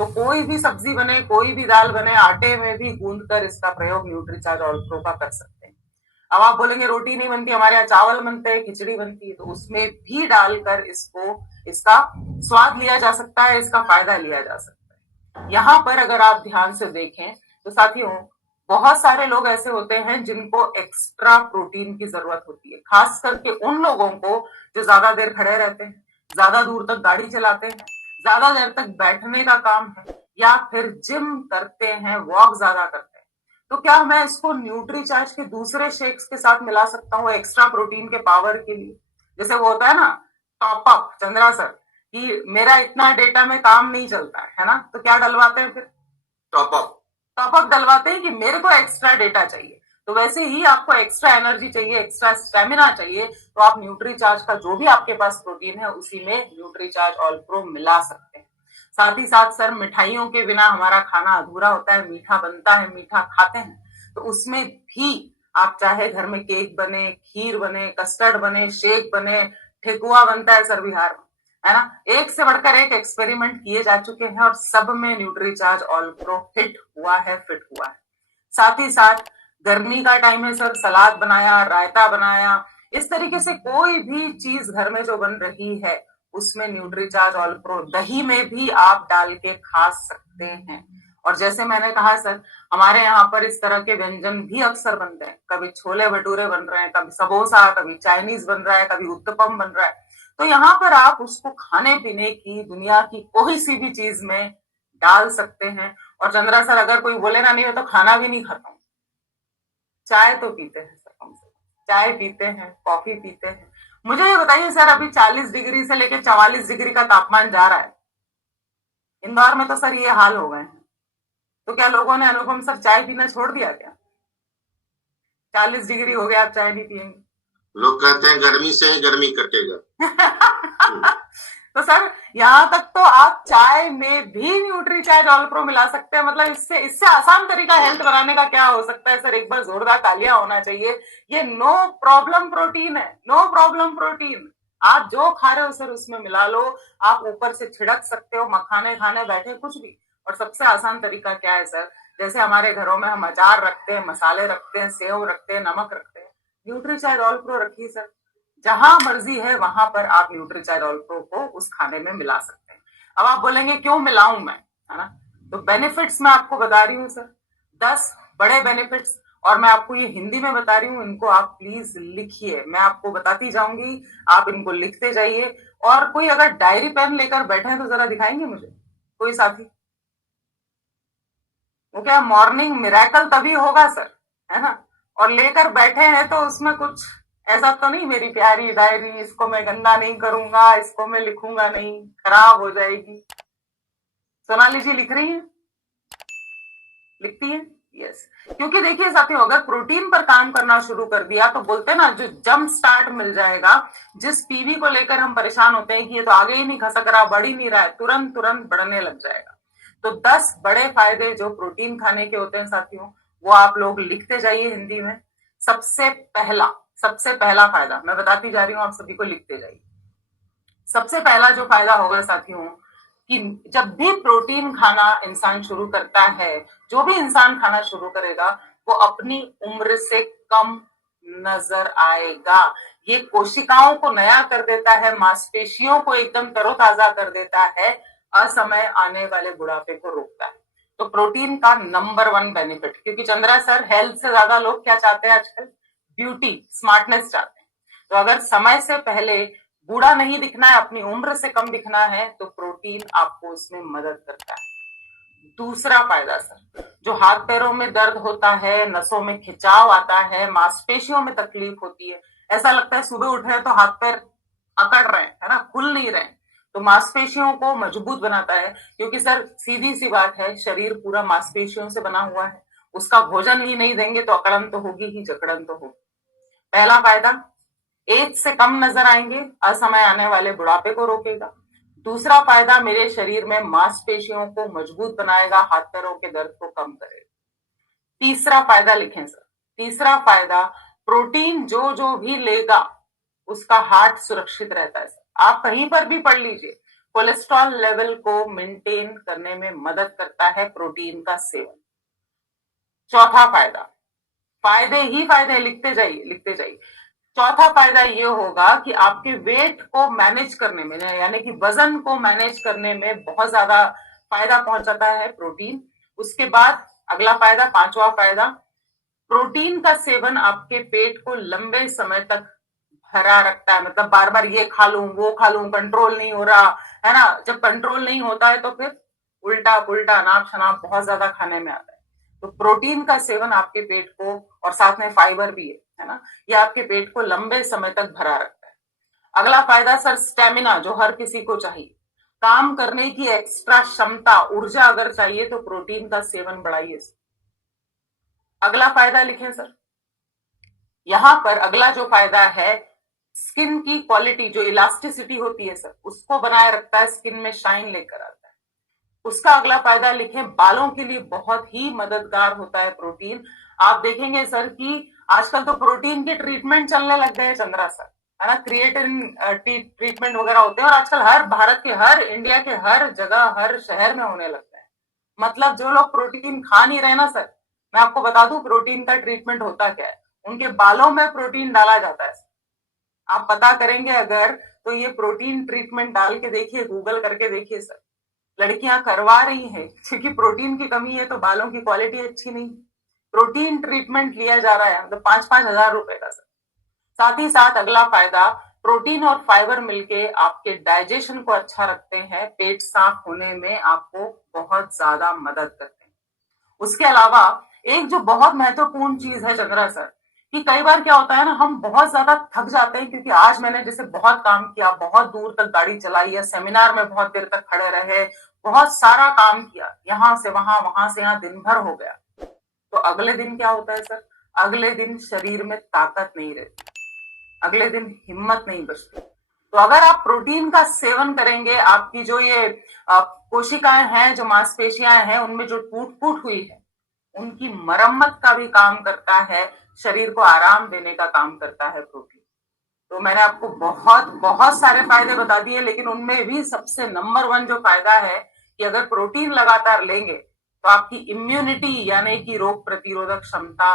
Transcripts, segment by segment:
तो कोई भी सब्जी बने, कोई भी दाल बने, आटे में भी गूंद कर इसका प्रयोग न्यूट्रीचार्ज ऑल प्रो का कर सकते हैं। अब आप बोलेंगे रोटी नहीं बनती, हमारे यहाँ चावल बनते हैं, खिचड़ी बनती है, तो उसमें भी डालकर इसका स्वाद लिया जा सकता है, इसका फायदा लिया जा सकता है। यहाँ पर अगर आप ध्यान से देखें तो साथियों, बहुत सारे लोग ऐसे होते हैं जिनको एक्स्ट्रा प्रोटीन की जरूरत होती है, खास करके उन लोगों को जो ज्यादा देर खड़े रहते हैं, ज्यादा दूर तक गाड़ी चलाते हैं, ज्यादा देर तक बैठने का काम है, या फिर जिम करते हैं, वॉक ज्यादा करते हैं। तो क्या मैं इसको न्यूट्रीचार्ज के दूसरे शेक्स के साथ मिला सकता हूँ एक्स्ट्रा प्रोटीन के पावर के लिए? जैसे वो होता है ना टॉप अप, चंद्रा सर, कि मेरा इतना डेटा में काम नहीं चलता है ना, तो क्या डलवाते हैं फिर? टॉप अप डलवाते हैं कि मेरे को एक्स्ट्रा डेटा चाहिए। तो वैसे ही आपको एक्स्ट्रा एनर्जी चाहिए, एक्स्ट्रा स्टेमिना चाहिए, तो आप न्यूट्रीचार्ज का जो भी आपके पास प्रोटीन है उसी में न्यूट्रीचार्ज ऑल प्रो मिला सकते हैं। साथ ही साथ सर, मिठाइयों के बिना हमारा खाना अधूरा होता है, मीठा बनता है, मीठा खाते हैं, तो उसमें भी आप चाहे घर में केक बने, खीर बने, कस्टर्ड बने, शेक बने, ठेकुआ बनता है सर बिहार में, है ना, एक से बढ़कर एक एक्सपेरिमेंट किए जा चुके हैं और सब में न्यूट्रीचार्ज ऑल प्रो हिट हुआ है, फिट हुआ है। साथ ही साथ गर्मी का टाइम है सर, सलाद बनाया, रायता बनाया, इस तरीके से कोई भी चीज घर में जो बन रही है उसमें न्यूट्रीचार्ज ऑल प्रो, दही में भी आप डाल के खा सकते हैं। और जैसे मैंने कहा सर, हमारे यहाँ पर इस तरह के व्यंजन भी अक्सर बनते हैं, कभी छोले भटूरे बन रहे हैं, कभी समोसा, कभी चाइनीज बन रहा है, कभी उत्तपम बन रहा है। तो यहाँ पर आप उसको खाने पीने की दुनिया की कोई सी भी चीज में डाल सकते हैं। और चंद्रा सर, अगर कोई बोले ना नहीं मैं तो खाना भी नहीं खाता हूँ, चाय तो पीते हैं सर, कम से कम चाय पीते हैं, कॉफी पीते हैं। मुझे ये बताइए सर, अभी 40 डिग्री से लेकर 44 डिग्री का तापमान जा रहा है, इंदौर में तो सर ये हाल हो गए हैं। तो क्या लोगों ने, अनुपम सर, चाय पीना छोड़ दिया क्या? 40 डिग्री हो गया, आप चाय नहीं पियेंगे? लोग कहते हैं गर्मी से ही गर्मी कटेगा। तो सर, यहाँ तक तो आप चाय में भी न्यूट्रीचार्ज ऑल प्रो मिला सकते हैं। मतलब इससे आसान तरीका हेल्थ बनाने का क्या हो सकता है सर? एक बार जोरदार तालियां होना चाहिए। ये नो प्रॉब्लम प्रोटीन है, नो प्रॉब्लम प्रोटीन। आप जो खा रहे हो सर उसमें मिला लो, आप ऊपर से छिड़क सकते हो, मखाने खाने बैठे, कुछ भी। और सबसे आसान तरीका क्या है सर? जैसे हमारे घरों में हम अचार रखते हैं, मसाले रखते हैं, सेव रखते हैं, नमक रखते हैं, न्यूट्रीचार्ज ऑल प्रो रखिए सर। जहां मर्जी है वहां पर आप न्यूट्रीचार्ज ऑल प्रो को उस खाने में मिला सकते हैं। अब आप बोलेंगे क्यों मिलाऊं मैं, है ना? तो बेनिफिट्स मैं आपको बता रही हूँ सर, 10 बड़े बेनिफिट्स, और मैं आपको ये हिंदी में बता रही हूँ, इनको आप प्लीज लिखिए। मैं आपको बताती जाऊंगी, आप इनको लिखते जाइए। और कोई अगर डायरी पेन लेकर बैठे हैं तो जरा दिखाएंगे मुझे, कोई साथी? वो क्या मॉर्निंग मिरेकल तभी होगा सर, है ना? और लेकर बैठे हैं तो उसमें कुछ ऐसा तो नहीं, मेरी प्यारी डायरी, इसको मैं गंदा नहीं करूंगा, इसको मैं लिखूंगा नहीं, खराब हो जाएगी। सोनाली जी लिख रही है, लिखती है? यस। क्योंकि देखिए साथियों, अगर प्रोटीन पर काम करना शुरू कर दिया तो बोलते हैं ना, जो जंप स्टार्ट मिल जाएगा, जिस पीवी को लेकर हम परेशान होते हैं कि ये तो आगे ही नहीं खसक रहा, बढ़ ही नहीं रहा है, तुरंत तुरंत बढ़ने लग जाएगा। तो 10 बड़े फायदे जो प्रोटीन खाने के होते हैं साथियों, वो आप लोग लिखते जाइए हिंदी में। सबसे पहला फायदा मैं बताती जा रही हूँ, आप सभी को लिखते जाइए। सबसे पहला जो फायदा होगा साथियों, कि जब भी प्रोटीन खाना इंसान शुरू करता है, जो भी इंसान खाना शुरू करेगा, वो अपनी उम्र से कम नजर आएगा। ये कोशिकाओं को नया कर देता है, मांसपेशियों को एकदम तरोताजा कर देता है, असमय आने वाले बुढ़ापे को रोकता है। तो प्रोटीन का नंबर 1 बेनिफिट, क्योंकि चंद्रा सर, हेल्थ से ज्यादा लोग क्या चाहते हैं आजकल? ब्यूटी, स्मार्टनेस चाहते हैं। तो अगर समय से पहले बूढ़ा नहीं दिखना है, अपनी उम्र से कम दिखना है, तो प्रोटीन आपको उसमें मदद करता है। दूसरा फायदा सर, जो हाथ पैरों में दर्द होता है, नसों में खिंचाव आता है, मांसपेशियों में तकलीफ होती है, ऐसा लगता है सुबह उठे तो हाथ पैर अकड़ रहे हैं, है ना, खुल नहीं रहे, तो मांसपेशियों को मजबूत बनाता है। क्योंकि सर सीधी सी बात है, शरीर पूरा मांसपेशियों से बना हुआ है, उसका भोजन ही नहीं देंगे तो अकड़न तो होगी ही, जकड़न तो होगी। पहला फायदा, एज से कम नजर आएंगे, असमय आने वाले बुढ़ापे को रोकेगा। दूसरा फायदा, मेरे शरीर में मांसपेशियों को मजबूत बनाएगा, हाथ पैरों के दर्द को कम करेगा। तीसरा फायदा लिखें सर, तीसरा फायदा, प्रोटीन जो भी लेगा उसका हार्ट सुरक्षित रहता है सर। आप कहीं पर भी पढ़ लीजिए, कोलेस्ट्रॉल लेवल को मेंटेन करने में मदद करता है प्रोटीन का सेवन। चौथा फायदा, फायदे ही फायदे, लिखते जाइए। चौथा फायदा ये होगा कि आपके वेट को मैनेज करने में, यानी कि वजन को मैनेज करने में बहुत ज्यादा फायदा पहुंचाता है प्रोटीन। उसके बाद अगला फायदा, पांचवा फायदा, प्रोटीन का सेवन आपके पेट को लंबे समय तक भरा रखता है। मतलब बार बार ये खा लूं वो खा लूं, कंट्रोल नहीं हो रहा है ना। जब कंट्रोल नहीं होता है तो फिर उल्टा पुल्टा अनाप शनाप बहुत ज्यादा खाने में आता है। तो प्रोटीन का सेवन आपके पेट को, और साथ में फाइबर भी है ना, ये आपके पेट को लंबे समय तक भरा रखता है। अगला फायदा सर, स्टेमिना, जो हर किसी को चाहिए, काम करने की एक्स्ट्रा क्षमता, ऊर्जा अगर चाहिए तो प्रोटीन का सेवन बढ़ाइए। अगला फायदा लिखें सर, यहां पर अगला जो फायदा है, स्किन की क्वालिटी, जो इलास्टिसिटी होती है सर, उसको बनाए रखता है, स्किन में शाइन लेकर आता है। उसका अगला फायदा लिखें, बालों के लिए बहुत ही मददगार होता है प्रोटीन। आप देखेंगे सर कि आजकल तो प्रोटीन के ट्रीटमेंट चलने लग गए चंद्रा सर, है ना। क्रिएटिन ट्रीटमेंट वगैरह होते हैं और आजकल हर भारत के, हर इंडिया के हर जगह, हर शहर में होने लगता है। मतलब जो लोग प्रोटीन खा नहीं रहे ना सर, मैं आपको बता दूं प्रोटीन का ट्रीटमेंट होता क्या है। उनके बालों में प्रोटीन डाला जाता है। आप पता करेंगे अगर तो ये प्रोटीन ट्रीटमेंट डाल के देखिए, गूगल करके देखिए सर, लड़कियां करवा रही हैं क्योंकि प्रोटीन की कमी है तो बालों की क्वालिटी अच्छी नहीं। प्रोटीन ट्रीटमेंट लिया जा रहा है, मतलब 5-5 हजार रुपए का सर। साथ ही साथ अगला फायदा, प्रोटीन और फाइबर मिलके आपके डाइजेशन को अच्छा रखते हैं, पेट साफ होने में आपको बहुत ज्यादा मदद करते हैं। उसके अलावा एक जो बहुत महत्वपूर्ण चीज है चंद्रा सर, कि कई बार क्या होता है ना, हम बहुत ज्यादा थक जाते हैं, क्योंकि आज मैंने जैसे बहुत काम किया, बहुत दूर तक गाड़ी चलाई है, सेमिनार में बहुत देर तक खड़े रहे, बहुत सारा काम किया, यहां से वहां से यहाँ, दिन भर हो गया। तो अगले दिन क्या होता है सर, अगले दिन शरीर में ताकत नहीं रहती, अगले दिन हिम्मत नहीं बचती। तो अगर आप प्रोटीन का सेवन करेंगे, आपकी जो ये कोशिकाएं हैं, जो मांसपेशियां हैं, उनमें जो टूट फूट हुई है, उनकी मरम्मत का भी काम करता है, शरीर को आराम देने का काम करता है प्रोटीन। तो मैंने आपको बहुत बहुत सारे फायदे बता दिए, लेकिन उनमें भी सबसे नंबर 1 जो फायदा है कि अगर प्रोटीन लगातार लेंगे तो आपकी इम्यूनिटी, यानी कि रोग प्रतिरोधक क्षमता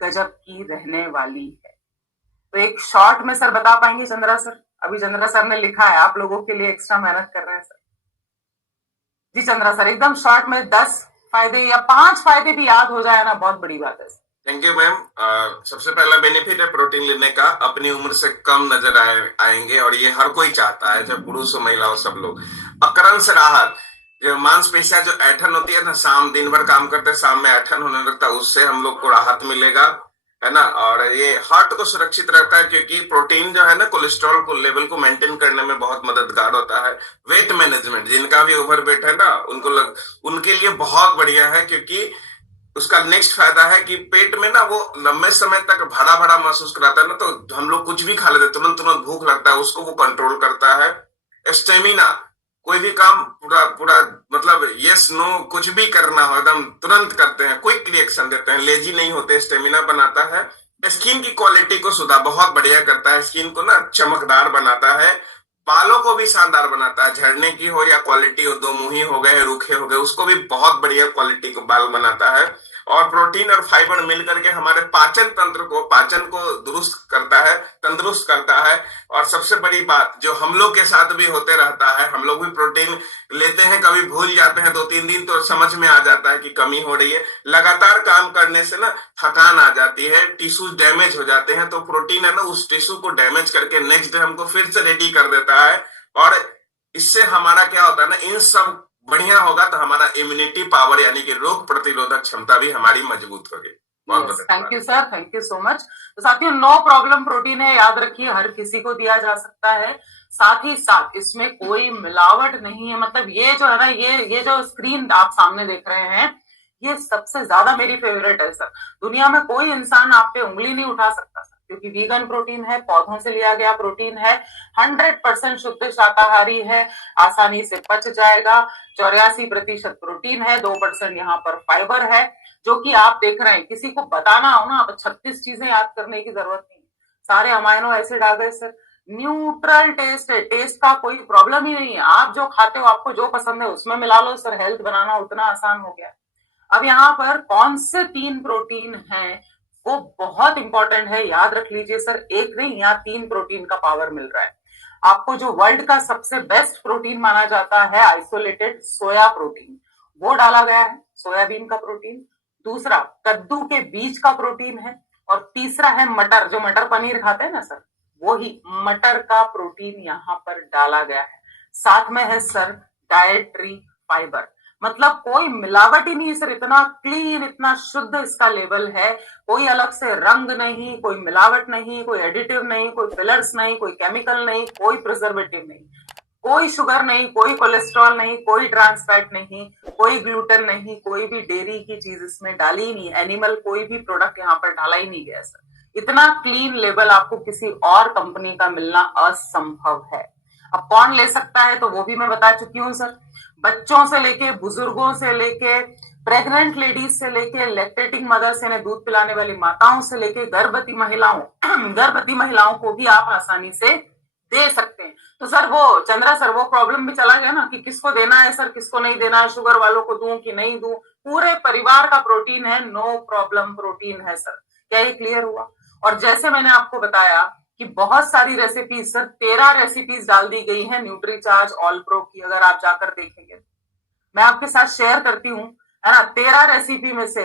गजब की रहने वाली है। तो एक शॉर्ट में सर बता पाएंगे चंद्रा सर? अभी चंद्रा सर ने लिखा है, आप लोगों के लिए एक्स्ट्रा मेहनत कर रहे हैं सर। जी चंद्रा सर, एकदम शॉर्ट में 10 फायदे या 5 फायदे भी याद हो जाए ना, बहुत बड़ी बात है। Thank you ma'am. सबसे पहला बेनिफिट है प्रोटीन लेने का, अपनी उम्र से कम नजर आएंगे, और ये हर कोई चाहता है, चाहे पुरुष हो महिला हो, सब लोग। अकरन से राहत, जो मांसपेशियां जो ऐठन होती है ना, शाम दिन भर काम करते शाम में ऐठन होने लगता है, उससे हम लोग को राहत मिलेगा, है ना। और ये हार्ट को सुरक्षित रखता है, क्योंकि प्रोटीन जो है ना, कोलेस्ट्रॉल को लेवल को मेंटेन करने में बहुत मददगार होता है। वेट मैनेजमेंट, जिनका भी ओवर वेट है ना, उनके लिए बहुत बढ़िया है, क्योंकि उसका नेक्स्ट फायदा है कि पेट में ना वो लंबे समय तक भरा भरा महसूस कराता है ना, तो हम लोग कुछ भी खा लेते, तुरंत भूख लगता है, उसको वो कंट्रोल करता है। स्टेमिना, कोई भी काम पूरा मतलब यस नो कुछ भी करना हो, एकदम तुरंत करते हैं, क्विक रिएक्शन देते हैं, लेजी नहीं होते, स्टेमिना बनाता है। स्किन की क्वालिटी को सुधार बहुत बढ़िया करता है, स्किन को ना चमकदार बनाता है, बालों को भी शानदार बनाता है, झड़ने की हो या क्वालिटी हो, दो मुही हो गए, रूखे हो गए, उसको भी बहुत बढ़िया क्वालिटी को बाल बनाता है। और प्रोटीन और फाइबर मिलकर के हमारे पाचन तंत्र को, पाचन को दुरुस्त करता है, तंदुरुस्त करता है। और सबसे बड़ी बात जो हम लोग के साथ भी होते रहता है, हम लोग भी प्रोटीन लेते हैं, कभी भूल जाते हैं, 2-3 दिन तो समझ में आ जाता है कि कमी हो रही है। लगातार काम करने से ना थकान आ जाती है, टिश्यू डैमेज हो जाते हैं, तो प्रोटीन है ना, उस टिश्यू को डैमेज करके नेक्स्ट डे हमको फिर से रेडी कर देता है। और इससे हमारा क्या होता है ना, इन सब बढ़िया होगा तो हमारा इम्यूनिटी पावर, यानी कि रोग प्रतिरोधक क्षमता भी हमारी मजबूत होगी। Thank you sir, thank you so much. तो साथियों, नो प्रॉब्लम प्रोटीन है, याद रखिए, हर किसी को दिया जा सकता है। साथ ही साथ इसमें कोई मिलावट नहीं है। मतलब ये जो है ना, ये जो स्क्रीन आप सामने देख रहे हैं, ये सबसे ज्यादा मेरी फेवरेट है सर। दुनिया में कोई इंसान आप पे उंगली नहीं उठा सकता सर, क्योंकि वीगन प्रोटीन है, पौधों से लिया गया प्रोटीन है, 100% शुद्ध शाकाहारी है, आसानी से पच जाएगा, 84% प्रोटीन है, 2% यहाँ पर फाइबर है, जो कि आप देख रहे हैं। किसी को बताना हो ना, तो 36 चीजें याद करने की जरूरत नहीं, सारे अमाइनो एसिड आ गए सर, न्यूट्रल टेस्ट है, टेस्ट का कोई प्रॉब्लम ही नहीं है। आप जो खाते हो, आपको जो पसंद है उसमें मिला लो सर, हेल्थ बनाना उतना आसान हो गया। अब यहाँ पर कौन से 3 प्रोटीन हैं वो बहुत इंपॉर्टेंट है, याद रख लीजिए सर। एक नहीं, यहाँ 3 प्रोटीन का पावर मिल रहा है आपको। जो वर्ल्ड का सबसे बेस्ट प्रोटीन माना जाता है आइसोलेटेड सोया प्रोटीन, वो डाला गया है, सोयाबीन का प्रोटीन। दूसरा कद्दू के बीज का प्रोटीन है, और तीसरा है मटर, जो मटर पनीर खाते हैं ना सर, वो ही मटर का प्रोटीन यहाँ पर डाला गया है। साथ में है सर डायट्री फाइबर, मतलब कोई मिलावट ही नहीं सर, इतना क्लीन, इतना शुद्ध इसका लेवल है। कोई अलग से रंग नहीं, कोई मिलावट नहीं, कोई एडिटिव नहीं, कोई फिलर्स नहीं, कोई केमिकल नहीं, कोई प्रिजर्वेटिव नहीं, कोई शुगर नहीं, कोई कोलेस्ट्रॉल नहीं, कोई ट्रांस फैट नहीं, कोई ग्लूटेन नहीं, कोई भी डेयरी की चीज इसमें डाली ही नहीं, एनिमल कोई भी प्रोडक्ट यहाँ पर डाला ही नहीं गया सर। इतना क्लीन लेवल आपको किसी और कंपनी का मिलना असंभव है। अब कौन ले सकता है, तो वो भी मैं बता चुकी हूँ सर। बच्चों से लेके, बुजुर्गों से लेके, प्रेग्नेंट लेडीज से लेके, लैक्टेटिंग मदर्स यानी दूध पिलाने वाली माताओं से लेके गर्भवती महिलाओं को भी आप आसानी से दे सकते हैं। तो सर वो चंद्रा सर, वो प्रॉब्लम भी चला गया ना कि किसको देना है सर, किसको नहीं देना है, शुगर वालों को दूं कि नहीं दूं। पूरे परिवार का प्रोटीन है, नो प्रॉब्लम प्रोटीन है सर। क्या ये क्लियर हुआ? और जैसे मैंने आपको बताया कि बहुत सारी रेसिपीज सर, 13 रेसिपीज डाल दी गई हैं न्यूट्रीचार्ज ऑल प्रो की, अगर आप जाकर देखेंगे। मैं आपके साथ शेयर करती हूँ, है ना। 13 रेसिपी में से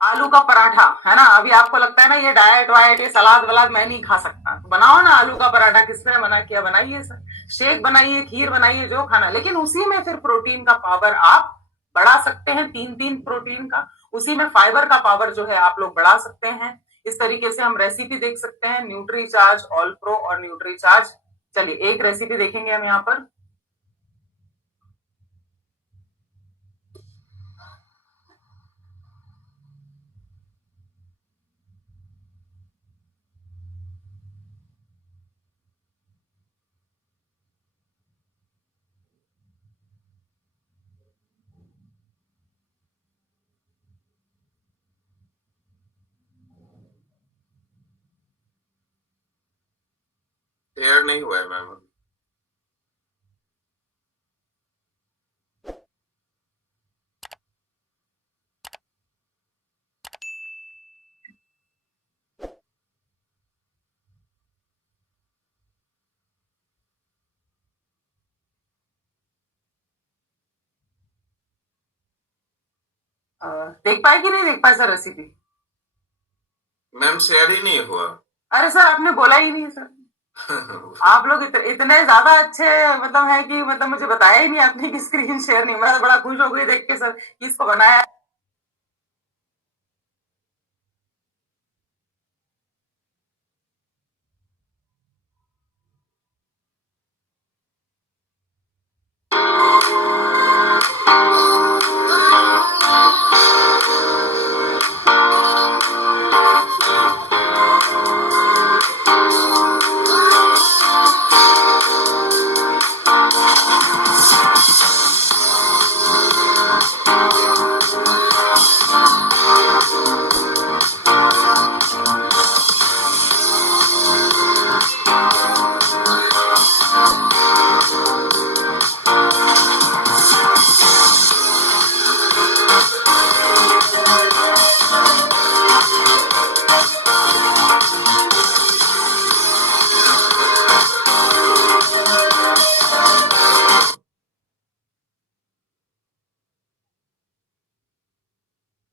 आलू का पराठा, है ना। अभी आपको लगता है ना ये डाइट वाइट, ये सलाद वलाद मैं नहीं खा सकता, तो बनाओ ना आलू का पराठा। किसने मना किया? बनाइए सर, शेक बनाइए, खीर बनाइए, जो खाना। लेकिन उसी में फिर प्रोटीन का पावर आप बढ़ा सकते हैं, 3-3 प्रोटीन का। उसी में फाइबर का पावर जो है आप लोग बढ़ा सकते हैं। इस तरीके से हम रेसिपी देख सकते हैं, न्यूट्रीचार्ज ऑल प्रो और न्यूट्रीचार्ज। चलिए एक रेसिपी देखेंगे हम यहाँ पर। शेयर नहीं हुआ है मैम। देख पाए कि नहीं देख पाए सर रेसिपी? मैम शेयर ही नहीं हुआ। अरे सर आपने बोला ही नहीं सर। आप लोग इतने ज्यादा अच्छे मतलब है कि मतलब मुझे बताया ही नहीं आपने कि स्क्रीन शेयर नहीं। मैं तो बड़ा खुश हो गई देख के सर कि इसको बनाया।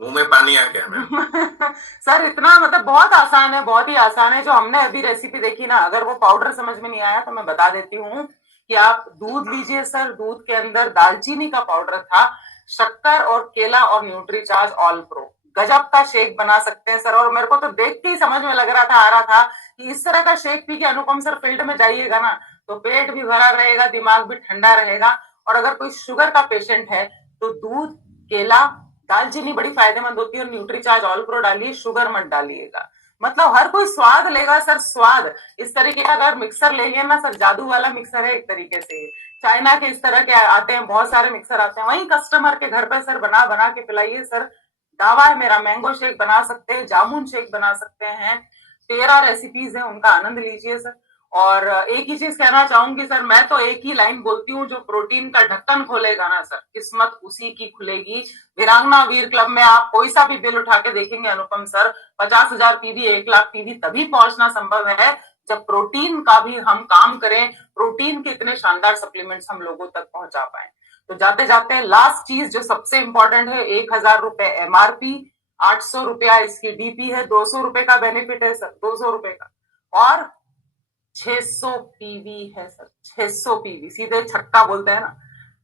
मुंह में पानी आ गया मैम। सर इतना मतलब बहुत आसान है, बहुत ही आसान है। जो हमने अभी रेसिपी देखी ना, अगर वो पाउडर समझ में नहीं आया तो मैं बता देती हूँ कि आप दूध लीजिए सर, दूध के अंदर दालचीनी का पाउडर था, शक्कर और केला और न्यूट्रीचार्ज ऑल प्रो, गजब का शेक बना सकते हैं सर। और मेरे को तो देख के ही समझ में लग रहा था, आ रहा था कि इस तरह का शेक पी के अनुपम सर फील्ड में जाइएगा ना तो पेट भी भरा रहेगा, दिमाग भी ठंडा रहेगा। और अगर कोई शुगर का पेशेंट है तो दूध, केला, दालचीनी बड़ी फायदेमंद होती है, और न्यूट्रीचार्ज ऑल प्रो डालिए, शुगर मत डालिएगा। मतलब हर कोई स्वाद लेगा सर, स्वाद। इस तरीके का अगर मिक्सर ले लिया ना सर, जादू वाला मिक्सर है एक तरीके से। चाइना के इस तरह के आते हैं, बहुत सारे मिक्सर आते हैं, वही कस्टमर के घर पे सर बना बना के पिलाइए सर। दावा है मेरा, मैंगो शेक बना सकते हैं, जामुन शेक बना सकते हैं, 13 रेसिपीज है, उनका आनंद लीजिए सर। और एक ही चीज कहना चाहूंगी सर, मैं तो एक ही लाइन बोलती हूँ, जो प्रोटीन का ढक्कन खोलेगा ना सर, किस्मत उसी की खुलेगी। वीरांगना वीर क्लब में आप कोई सा भी बिल उठा के देखेंगे अनुपम सर, 50,000 पीवी, 1 लाख पीवी तभी पहुंचना संभव है जब प्रोटीन का भी हम काम करें, प्रोटीन के इतने शानदार सप्लीमेंट्स हम लोगों तक पहुंचा पाए। तो जाते जाते लास्ट चीज जो सबसे इंपॉर्टेंट है, 1,000 रुपए एमआरपी, 800 रुपया इसकी डीपी है, 200 रुपए का बेनिफिट है सर, 200 रुपए का, और 600 पीवी है सर, 600 पीवी, सीधे छक्का बोलते हैं ना।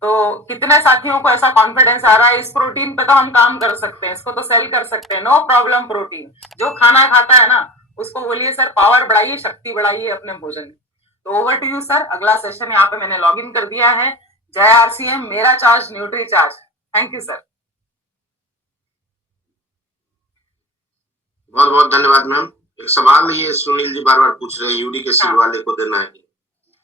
तो कितने साथियों को ऐसा कॉन्फिडेंस आ रहा है इस प्रोटीन पे तो हम काम कर सकते हैं, इसको तो सेल कर सकते हैं, नो प्रॉब्लम। प्रोटीन जो खाना खाता है ना उसको बोलिए सर पावर बढ़ाइए, शक्ति बढ़ाइए अपने भोजन की। तो ओवर टू यू सर, अगला सेशन यहाँ पे मैंने लॉग इन कर दिया है। जय आरसीएम, मेरा charge nutri charge. Thank you sir. बहुत बहुत धन्यवाद मैम। एक सवाल ये सुनील जी बार बार पूछ रहे हैं, यूरिक एसिड वाले को देना है?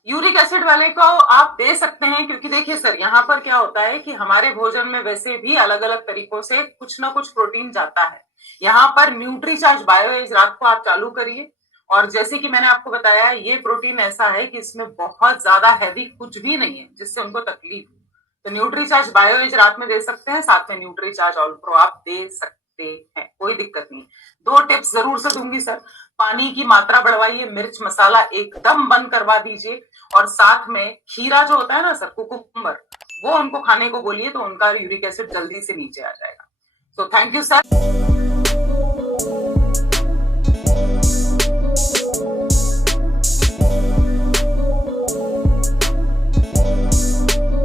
यूरिक एसिड वाले को आप दे सकते हैं, क्योंकि देखिए सर यहाँ पर क्या होता है कि हमारे भोजन में वैसे भी अलग अलग तरीकों से कुछ ना कुछ प्रोटीन जाता है। यहाँ पर न्यूट्री चार्ज बायो एज रात को आप चालू करिए, और जैसे कि मैंने आपको बताया ये प्रोटीन ऐसा है कि इसमें बहुत ज्यादा हैवी कुछ भी नहीं है जिससे उनको तकलीफ हो। तो न्यूट्री चार्ज बायो एज रात में दे सकते हैं, साथ में न्यूट्री चार्ज ऑल प्रो आप दे सकते हैं, कोई दिक्कत नहीं। 2 टिप्स जरूर से दूंगी सर, पानी की मात्रा बढ़वाइए, मिर्च मसाला एकदम बंद करवा दीजिए, और साथ में खीरा जो होता है ना सर, कुकुम्बर, वो उनको खाने को बोलिए, तो उनका यूरिक एसिड जल्दी से नीचे आ जाएगा। So thank you sir.